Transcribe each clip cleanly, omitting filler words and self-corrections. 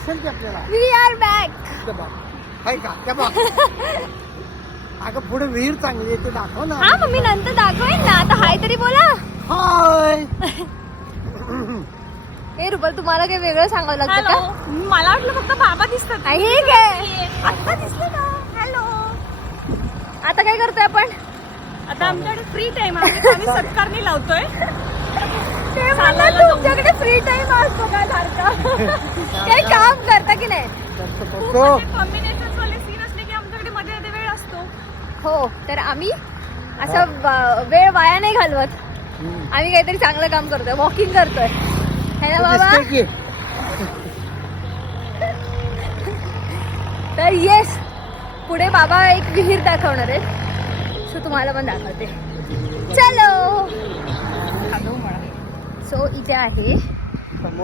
दिसेल की आपल्याला. We R back. हाय का त्या बघ. अगं पुढे विहीर चांगली आहे ते दाखव ना. हा मग मी नंतर दाखवेन ना. आता हाय तरी बोला. हाय. हे रुपल तुम्हाला काही वेगळं सांगावं लागतं का? मला वाटलं फक्त बाबा दिसतात. हे काय आता दिसलं का? हॅलो. आता काय करतोय आपण? आता आमच्याकडे फ्री टाइम आम्ही सत्कारणी लावतोय. तुमच्याकडे फ्री टाइम असतो का सारखा? काही काम करता की नाही? कॉम्बिनेशन वाले सीन असले की आमच्याकडे मध्ये मध्ये वेळ असतो. हो तर आम्ही असं वेळ वाया नाही घालवत. आम्ही काहीतरी चांगलं काम करतोय. वॉकिंग करतोय है ना बाबा? तर येस पुढे बाबा एक विहीर दाखवणार आहेत. सो तुम्हाला पण दाखवते. चलो. सो इथे आहे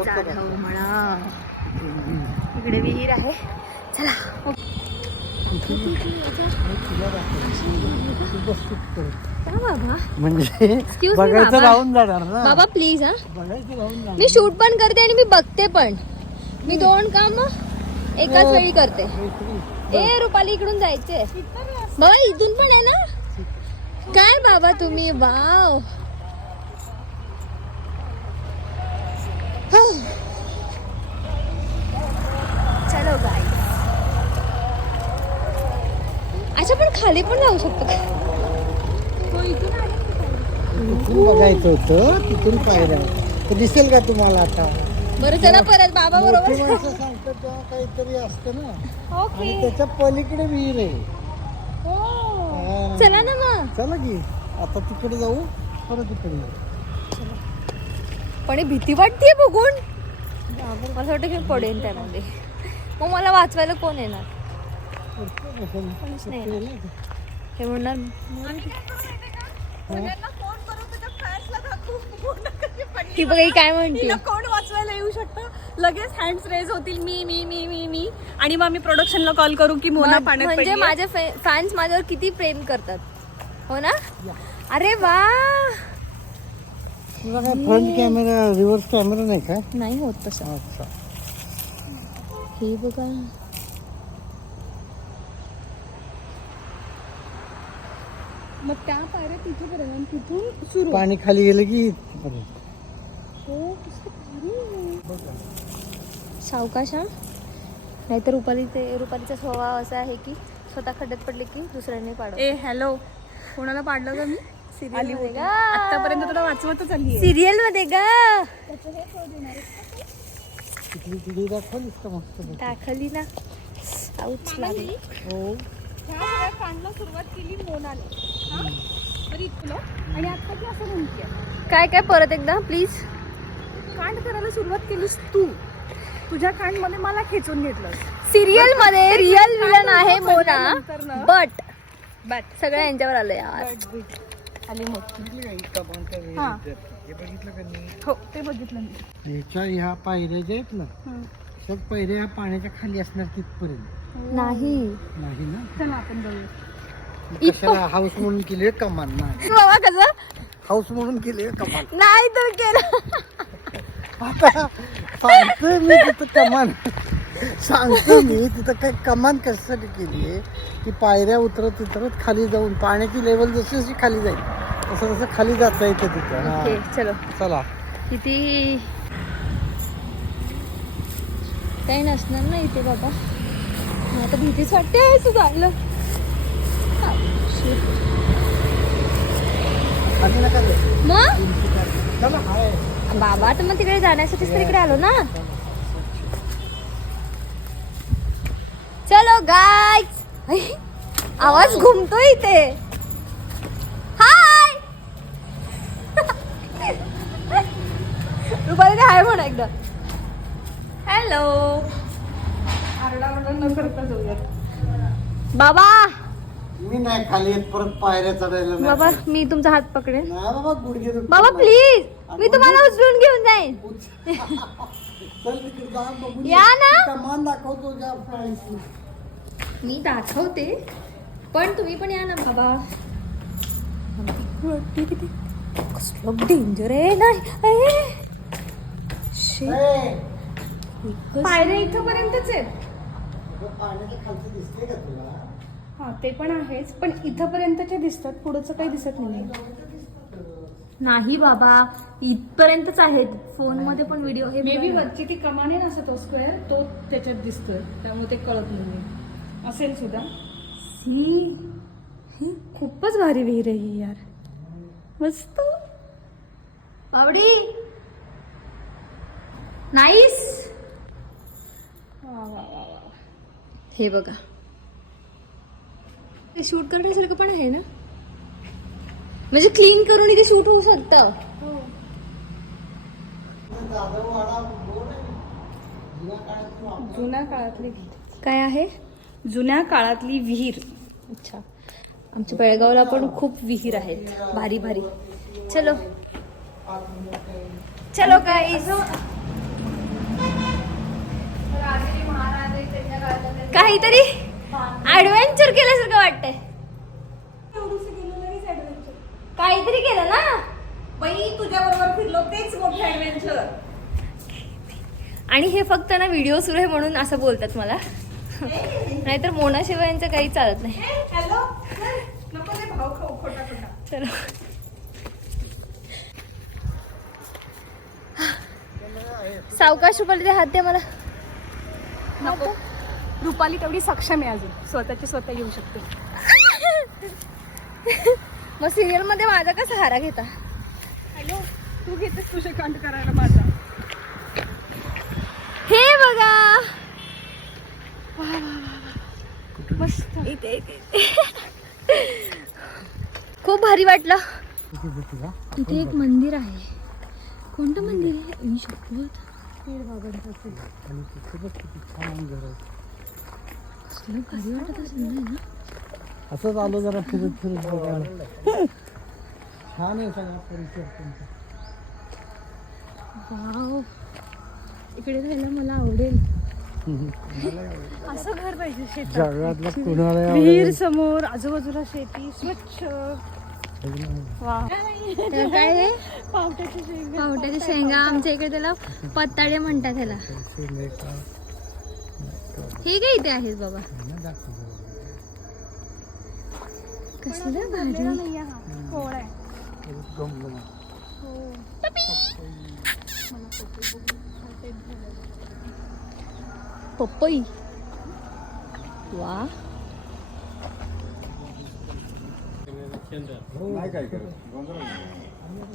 जाधव म्हणा. इकडे विहीर आहे. चला. बाबा म्हणजे Excuse me, बघायचं बाबा. राहून जाणार ना. बाबा प्लीज हा. बघायचं राहून जाणार. मी शूट पण करते आणि मी बघते पण. मी दोन काम एकाच वेळी करते. ए रुपाली इकडून जायचे बाबा. इथून पण आहे ना. काय बाबा तुम्ही. वाव. चलो गाईस. अच्छा पण खाली पण जाऊ शकतो का? तिथून बघायचं होतं. तिथून पायऱ्या ते दिसेल का तुम्हाला आता? बरं चला परत बाबा मोठी बरोबर. माणसं सांगतात तेव्हा काहीतरी असतं ना. ओके आणि त्याच्या पलीकडे विहीर आहे. हा. चला ना मग. चला की आता तिकडे जाऊ. परत तिकडे जाऊ. पण ही भीती वाटते बघून. मला वाटतं की पडेन त्यामध्ये. मग मला वाचवायला कोण येणार? कोणीच नाही. हे म्हणणार ती बघ ही काय म्हणते. कोण वाचवायला येऊ शकतं. लगेच हँड्स रेज होतील. मी मी मी मी मी आणि मग आम्ही प्रोडक्शनला कॉल करू की मोना पाण्यात म्हणजे पडलीये. माझे फॅन्स माझ्यावर किती प्रेम करतात. हो ना. अरे वा. तुझा काय फ्रंट कॅमेरा रिव्हर्स कॅमेरा नाही काय? नाही होत तसं. अच्छा. हे बघा. मग त्या पायऱ्या तिथे पर्यंत तिथून सुरू. पाणी खाली गेलं की सावकाश हा. नाहीतर रुपालीचा स्वभाव असा आहे की स्वतः खड्ड्यात पडले की दुसऱ्यांनी पाडव. ए हॅलो. कोणाला पाडलं का मी? सिरियल मध्ये का? आतापर्यंत तुला वाचवतच आली. सिरियल मध्ये का? तिथली पिढी दाखवलीस का मस्त? दाखवली ना. आऊच लागली. हो. ह्या सगळ्या कांडला सुरुवात केली मोनाने. हा? तर इथलं आणि आता की असं म्हणतीये. काय काय परत एकदा प्लीज. कांड करायला सुरुवात केलीस तू. तुझ्या कांड मध्ये मला खेचून घेतलं. सिरियल मध्ये रिअल विलन आहे मोना. नंतर ना. बट सगळं यांच्यावर आलं यार. आली मोठी. हा. हे बघितलं का मी? हो ते बघितलं मी. ह्याच्या ह्या पायऱ्या ज्या आहेत ना त्या पायऱ्या ह्या पाण्याच्या खाली असणार तिथपर्यंत नाही नाही ना. चला आपण जाऊया. कशाला हाऊस म्हणून केली कमान ना. बाबा कसं हाऊस म्हणून केली कमान. नाही तर केलं. आता सांगतोय मी तिथं कमान. सांगतो मी तिथं काय कमान कशासाठी केली आहे की पायऱ्या उतरत उतरत खाली जाऊन पाण्याची लेवल जशी जशी खाली जाईल तसं तसं खाली जाता येतं तिथं. ओके हा. चलो. चला. किती काही नसणार ना इथे बाबा. आता भीतीच वाटते. तू झालं खाली नका जाऊ. मग चला हाय. बाबा तर मग तिकडे जाण्यासाठीच तर इकडे आलो ना. चलो गाईज. आवाज घुमतोय इथे. हाय रुपाली हाय म्हणा एकदा. हॅलो. आरडाओरडा न करता जाऊया. बाबा मी नाही खाली येत परत पायऱ्या चढायला नाही. बाबा मी तुमचा हात पकडेन. नाही बाबा गुडघे दुखतात. बाबा प्लीज मी तुम्हाला उचलून घेऊन जाईन. चल तिकडे जा बघून या ना. कमान दाखवतो ज्या फ्राईजची. मी दाखवते पण तुम्ही पण या ना बाबा. कसलं डेंजर आहे. नाही ए, पायऱ्या इथपर्यंतच आहेत. पाण्याच्या खालचं दिसते का तुला? हा ते पण आहेच, पण इथपर्यंतचे दिसतात, पुढचं काही दिसत नाही. नाही बाबा, इथपर्यंतच आहेत. फोन मध्ये पण व्हिडिओ हे मे बी बघा. वरची ती कमान आहे ना, असं तो स्क्वेअर तो त्याच्यात दिसतोय, त्यामुळे ते कळत नाही असेल सुद्धा. खूपच भारी विहीर आहे ही यार, मस्त. बावडी नाईस. वा वा वा वा. हे बघा, ते शूट करण्यासारखं पण आहे ना, म्हणजे क्लीन करून इथे शूट होऊ शकतं. जाधववाडा रोड आहे. जुन्या काळातून वापरला. जुन्या काळातली काय आहे? जुन्या काळातली विहीर. अच्छा, आमच्या बेळगावला पण खूप विहीर आहेत, भारी भारी. चलो चलो गाईज. काहीतरी ऍडव्हेंचर केल्यासारखं वाटतंय. काहीतरी केलं ना बाई, तुझ्या बरोबर फिरलो तेच मोठं ऍडव्हेंचर. आणि हे फक्त ना व्हिडिओ सुरू आहे म्हणून असं बोलतात मला, नाहीतर मोनाशिवाय यांचं काही चालत नाही. हॅलो, नको रे भाव खाऊ खोटा खोटा. चलो. सावकाश रुपाली ते हात दे मला. नको, रुपाली तेवढी सक्षम आहे अजून, स्वतःची स्वतः येऊ शकते. मग सिरियल मध्ये माझा का सहारा घेता? हॅलो, तू घेतेस तुझे कांड करायला माझा. हे बघा, मस्त. इथे इथे खूप भारी वाटलं. किती भीती का? इथे एक मंदिर आहे. कोणतं मंदिर आहे? मी शपथ. आणि तिथे बघ किती छान घर आहे. कसलं भारी वाटत असेल ना. असंच आलो जरा फिरत फिरत बघायला. छान आहे सगळा परिसर तुमचा. वाव, इकडे राहायला मला आवडेल. असं घर पाहिजे शेतात. जगातला कुणाला विहीर समोर, आजूबाजूला शेती, स्वच्छ. वा. तर काय आहे? पावट्याची शेंगा. पावट्याची शेंगा, आमच्या इकडे त्याला पत्ताडे म्हणतात ह्याला. हे काय इथे आहेत बाबा? कसलं भारी. नाही हा, कोळ आहे. पपई. वा,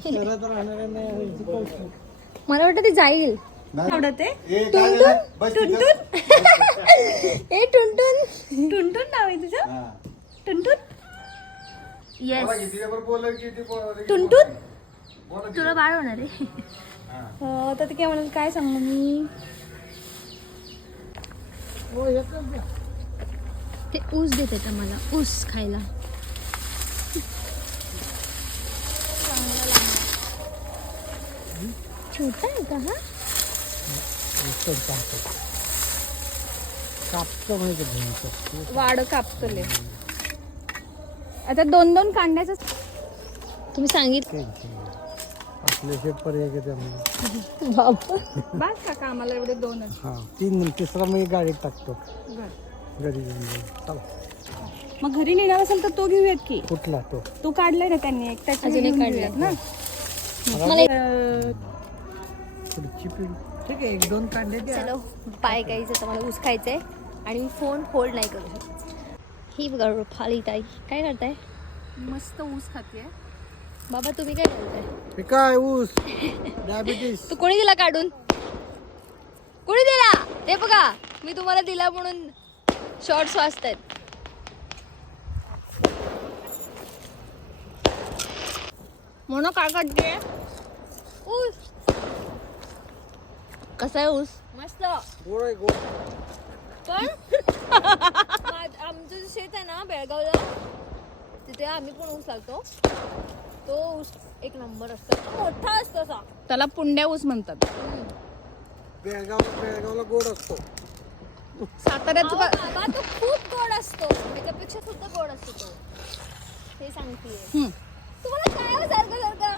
शहरात राहणाऱ्यांना याची कौतुक. मला वाटतं ते जाईल. आवडते. टुनटुन. ए टुनटुन. टुनटुन नाव आहे तुझं? टुनटुन. येस, टुनटुन. तुला बाळ होणार आहे. तर ते काय म्हणाल, काय सांगू मी. हो, एकच द्या. ते ऊस देते तर मला ऊस खायला. छोटा आहे का हा? कापतं म्हणजे भयंकर. वाड कापतले. आता 2-2 कांड्याचं. तुम्ही सांगितलं. आपल्याशिवाय पर्याय का त्यामुळे. बस काका, आम्हाला एवढे 2च. हा, 3 तिसरा मी गाडीत टाकतो घरी घेऊन जाईल. चला. मग घरी नेणार असेल तर तो घेऊयात की. कुठला तो? तो काढलाय ना त्यांनी एक, त्याची अजून एक घेऊन काढलाय. घेऊयात ना. मला पुढची पिढी. ठीक आहे, 1-2 कांडे द्या. चलो बाय गाईज. आता मला ऊस खायचंय आणि मी फोन होल्ड नाही करू शकत. ही बघा रुपाली ताई काय करताय? मस्त ऊस खाते. बाबा तुम्ही काय करताय? हे काय ऊस डायबिटीस. तू कोणी दिला काढून? कोणी दिला ते बघा. मी तुम्हाला दिला म्हणून शॉर्ट्स वाजतायत. म्हणून काय करते? ऊस कसा आहे ऊस? मस्त. गोड आहे गोड. पण आमचं जे शेत आहे ना बेळगावला, तिथे आम्ही पण ऊस लावतो. तो ऊस एक नंबर असतो, मोठा असतो असा. त्याला पुंड्या ऊस म्हणतात. बेळगावला गोड असतो. साताऱ्यात बाबा तो खूप गोड असतो, त्याच्यापेक्षा सुद्धा गोड असतो तो. हे सांगतेय तुम्हाला. काय हो सारखं सारखं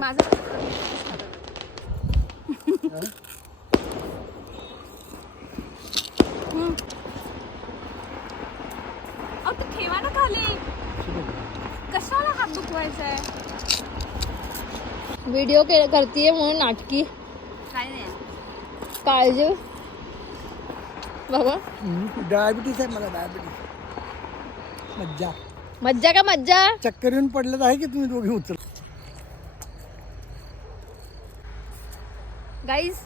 माझं दाखवायचंय. व्हिडिओ करतीये म्हणून नाटकी काय नाही काळजी बाबा. डायबिटीस आहे मला, डायबिटीस. मज्जा मज्जा का मज्जा. चक्कर येऊन पडलं आहे की तुम्ही दोघे उचल. गाईज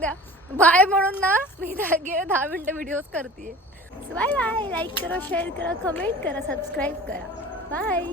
द्या बाय म्हणून ना मी 10 मिनिटं व्हिडिओज करते. Bye bye. लाईक करा, शेअर करा, कमेंट करा, सबस्क्राईब करा. बाय.